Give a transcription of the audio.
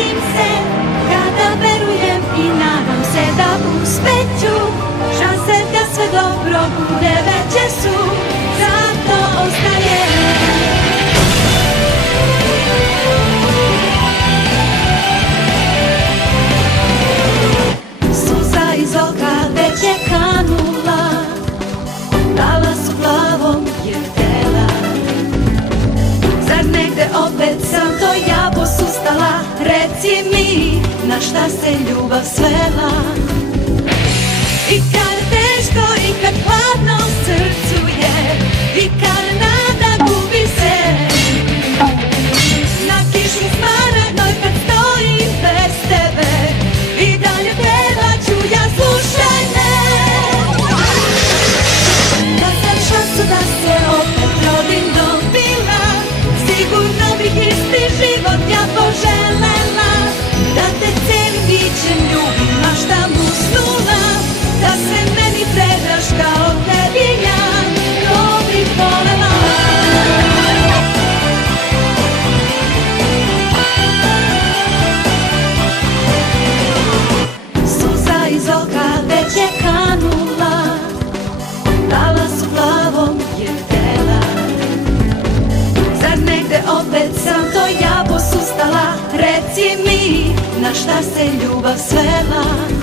setim se kada verujem i nadam se da uspeću. Šanse da sve dobro bude veće su, zato ostajem. Suza iz oka već je kanula, dala su glavom jer htela. Zar negde opet sam to ja posustala? Reci mi, na šta se ljubav svela? I kad teško i kad hladno srcu je, i kad nada gubi se, na kiši smaranoj kad stojim bez tebe, i dalje pevaću ja, slušaj me. Da sam šansu da se opet rodim dobila, sigurno bih isti život ja poželela. Da te celim bićem ljubim, a šta mu snula, da se meni predaš kao tebi ja, to bih volela. Suza iz oka već je kanula, dala su glavom jer htela. Zar negde opet sam to ja posustala? Reci mi, na šta se ljubav svela?